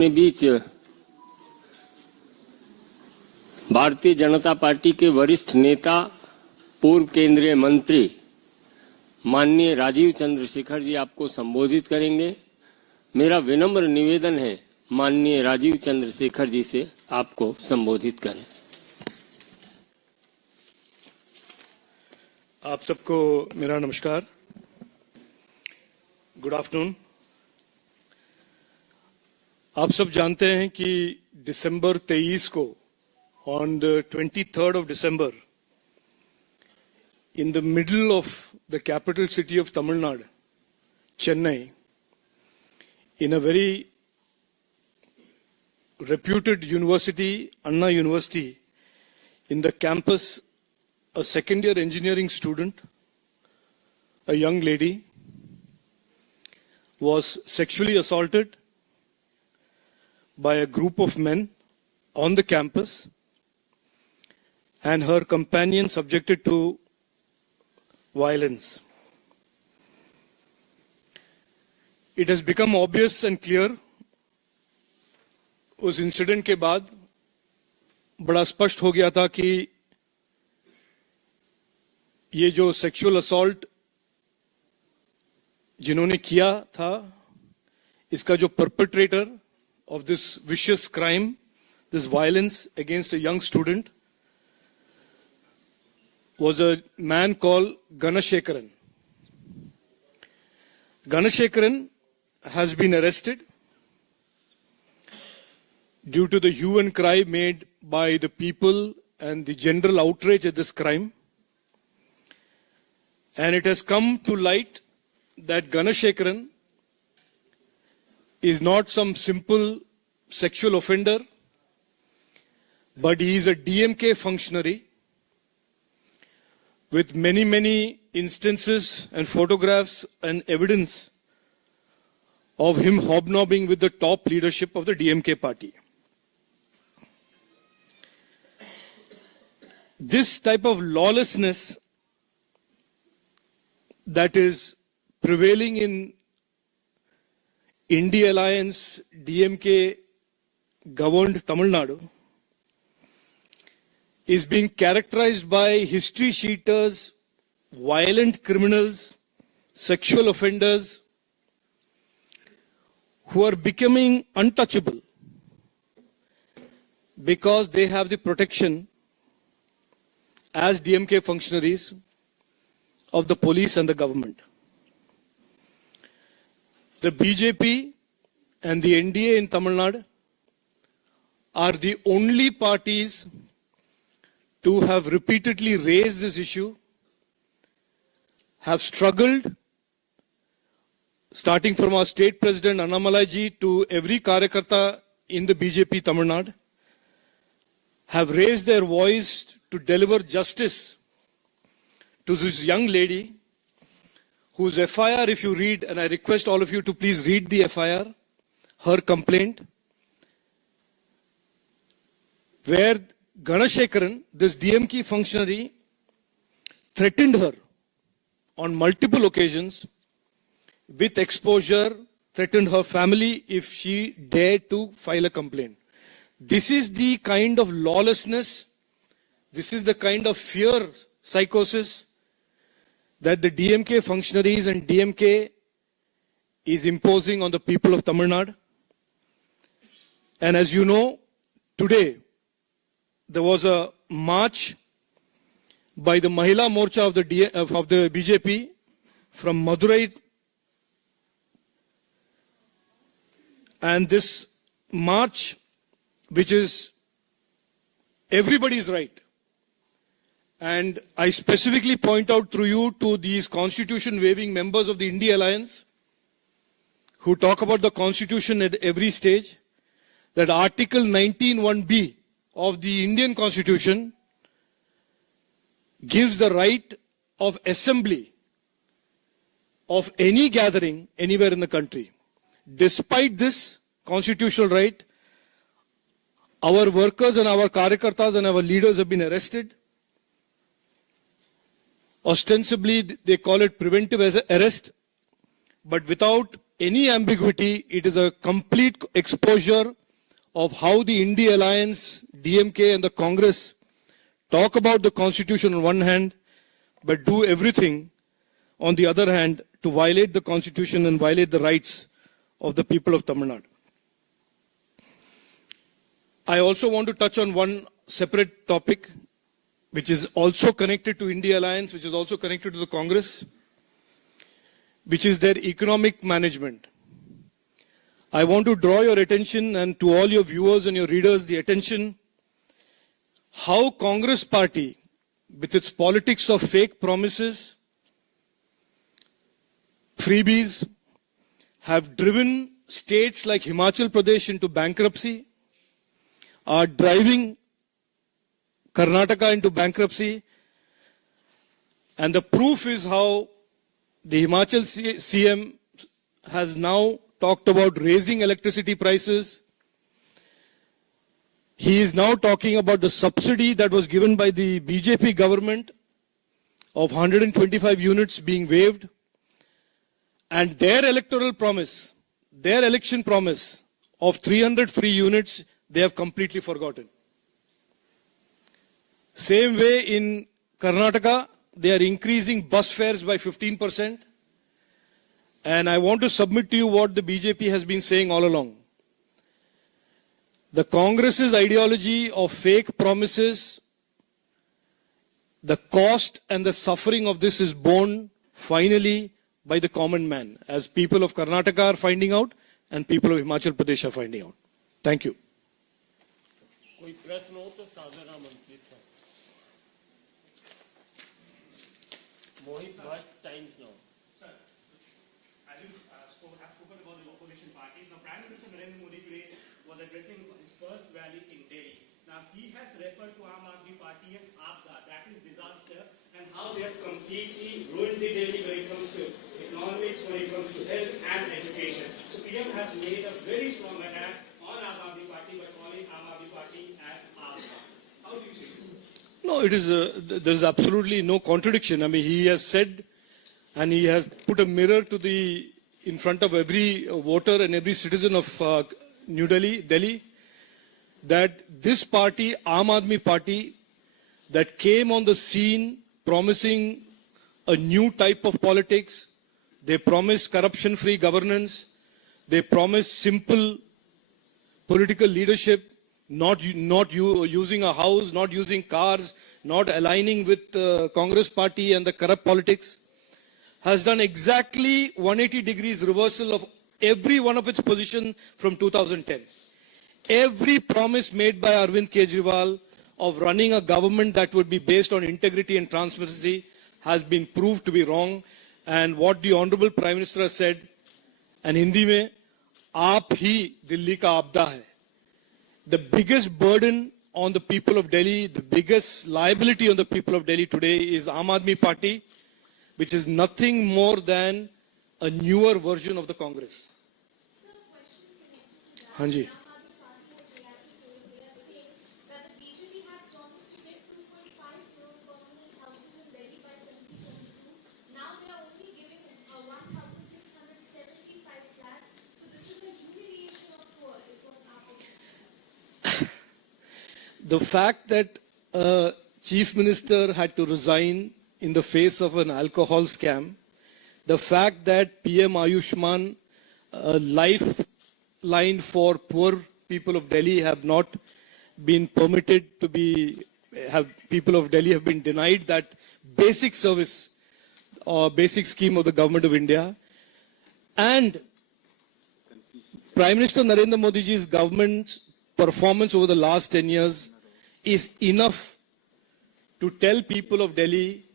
के बीच भारतीय जनता पार्टी के वरिष्ठ नेता पूर्व केंद्रीय मंत्री माननीय राजीव चंद्रशेखर जी आपको संबोधित करेंगे। मेरा विनम्र निवेदन है माननीय राजीव चंद्रशेखर जी से आपको संबोधित करें। आप सबको मेरा नमस्कार, गुड आफ्टरनून। आप सब जानते हैं कि दिसंबर 23 को on the 23rd of December, in the middle of the capital city of Tamil Nadu, Chennai, in a very reputed university, Anna University, in the campus, a second-year engineering student, a young lady, was sexually assaulted by a group of men on the campus, and her companion subjected to violence. It has become obvious and clear उस incident के बाद बड़ा स्पष्ट हो गया था कि ये जो सेक्सुअल असॉल्ट जिन्होंने किया था, इसका जो perpetrator of this vicious crime, this violence against a young student, was a man called Chandrasekhar. Chandrasekhar has been arrested due to the hue and cry made by the people and the general outrage at this crime. And it has come to light that Chandrasekhar is not some simple sexual offender, but he is a DMK functionary with many instances and photographs and evidence of him hobnobbing with the top leadership of the DMK party. This type of lawlessness that is prevailing in India Alliance, DMK governed Tamil Nadu is being characterized by history cheaters, violent criminals, sexual offenders who are becoming untouchable because they have the protection as DMK functionaries of the police and the government. The BJP and the NDA in Tamil Nadu are the only parties to have repeatedly raised this issue, have struggled, starting from our state president Annamalai to every Karyakarta in the BJP Tamil Nadu, have raised their voice to deliver justice to this young lady whose FIR, if you read, and I request all of you to please read the FIR, her complaint, where Chandrasekhar, this DMK functionary, threatened her on multiple occasions with exposure, threatened her family if she dared to file a complaint. This is the kind of lawlessness, this is the kind of fear psychosis that the DMK functionaries and DMK is imposing on the people of Tamil Nadu. And as you know, today there was a march by the Mahila Morcha of the BJP from Madurai, and this march, which is everybody's right. And I specifically point out through you to these constitution-waving members of the India Alliance who talk about the constitution at every stage, that Article 19(1)(b) of the Indian Constitution gives the right of assembly of any gathering anywhere in the country. Despite this constitutional right, our workers and our karyakartas and our leaders have been arrested. Ostensibly, they call it preventive arrest, but without any ambiguity. It is a complete exposure of how the India Alliance, DMK and the Congress talk about the constitution on one hand, but do everything on the other hand to violate the constitution and violate the rights of the people of Tamil Nadu. I also want to touch on one separate topic, which is also connected to India Alliance, which is also connected to the Congress, which is their economic management. I want to draw your attention and to all your viewers and your readers the attention how Congress party with its politics of fake promises, freebies, have driven states like Himachal Pradesh into bankruptcy, are driving Karnataka into bankruptcy, and the proof is how the Himachal CM has now talked about raising electricity prices. He is now talking about the subsidy that was given by the BJP government of 125 units being waived, and their electoral promise, their election promise of 300 free units, they have completely forgotten. Same way in Karnataka, they are increasing bus fares by 15%. And I want to submit to you what the BJP has been saying all along. The Congress's ideology of fake promises, the cost and the suffering of this is borne finally by the common man, as people of Karnataka are finding out and people of Himachal Pradesh are finding out. Thank you. कोई प्रश्न हो तो साधारण मंत्री था Mohit Bhatt Times Now As you have spoken about the opposition parties, now Prime Minister Narendra Modi today was addressing his first rally in Delhi. Now he has referred to Aam Aadmi Party as Aapda, that is disaster, and how they have completely ruined the Delhi when it comes to economics, when it comes to health and education. So PM has made a very strong attack on Aam Aadmi Party by calling Aam Aadmi Party as Aapda. How do you see this? No, it is there is absolutely no contradiction. I mean, he has said, and he has put a mirror to in front of every voter and every citizen of New Delhi, that this party, Aam Aadmi Party, that came on the scene promising a new type of politics. They promised corruption-free governance. They promised simple political leadership, not using a house, not using cars, not aligning with the Congress party and the corrupt politics, has done exactly 180 degrees reversal of every one of its positions from 2010. Every promise made by Arvind Kejriwal of running a government that would be based on integrity and transparency has been proved to be wrong. And what the Honorable Prime Minister has said, and Hindi mein, aap hi Delhi ka aapda hai. The biggest burden on the people of Delhi, the biggest liability on the people of Delhi today is Aam Aadmi Party, which is nothing more than a newer version of the Congress. Sir, question connected to that. Hanji. Aam Aadmi Party has reacted to it. They are saying that the BJP had promised to get 2.5 crore permanent houses in Delhi by 2022. Now they are only giving 1,675 flats. So this is a humiliation of poor, is what happened. The fact that Chief Minister had to resign in the face of an alcohol scam, the fact that PM Ayushman, lifeline for poor people of Delhi, have not been permitted to be, people of Delhi have been denied that basic service or basic scheme of the government of India, and Prime Minister Narendra Modi ji's government's performance over the last 10 years is enough to tell people of Delhi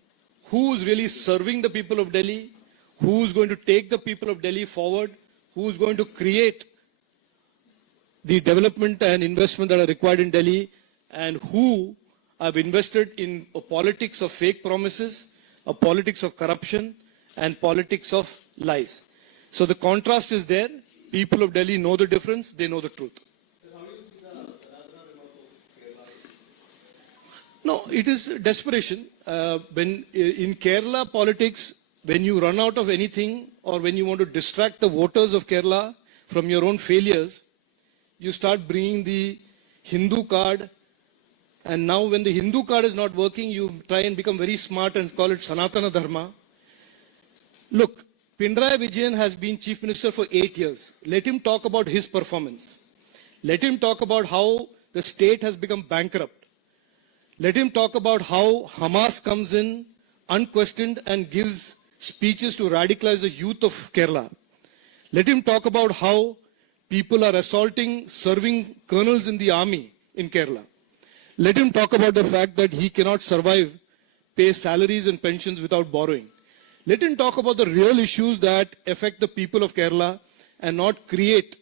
who's really serving the people of Delhi, who's going to take the people of Delhi forward, who's going to create the development and investment that are required in Delhi, and who have invested in a politics of fake promises, a politics of corruption, and politics of lies. So the contrast is there. People of Delhi know the difference, they know the truth. No, it is desperation. When in Kerala politics, when you run out of anything or when you want to distract the voters of Kerala from your own failures, you start bringing the Hindu card. And now when the Hindu card is not working, you try and become very smart and call it Sanatana Dharma. Look, Pinarayi Vijayan has been Chief Minister for 8 years. Let him talk about his performance. Let him talk about how the state has become bankrupt. Let him talk about how Hamas comes in unquestioned and gives speeches to radicalize the youth of Kerala. Let him talk about how people are assaulting serving colonels in the army in Kerala. Let him talk about the fact that he cannot survive, pay salaries and pensions without borrowing. Let him talk about the real issues that affect the people of Kerala and not create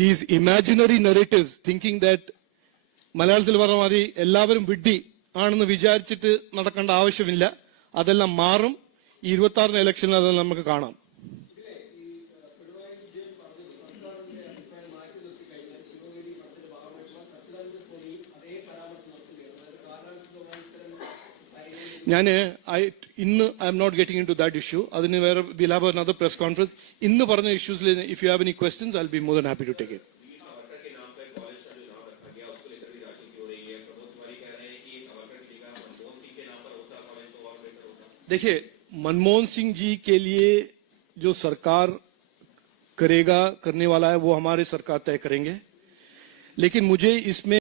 these imaginary narratives thinking that മലയാളത്തിൽ പറഞ്ഞ മാതിരി എല്ലാവരും വിഡ്ഢി ആണെന്ന് വിചാരിച്ചിട്ട് നടക്കേണ്ട ആവശ്യമില്ല. അതെല്ലാം മാറും. 26 ഇലക്ഷനിൽ അതെല്ലാം നമുക്ക് കാണാം. ഇന്ന് I'm not getting into that issue. അതിന് വേറെ will have another press conference. ഇന്ന് പറഞ്ഞ ഇഷ്യൂസിൽ if you have any questions I will be more than happy to take it. देखिए, मनमोहन सिंह जी के लिए जो सरकार करने वाला है वो हमारे सरकार तय करेंगे, लेकिन मुझे इसमें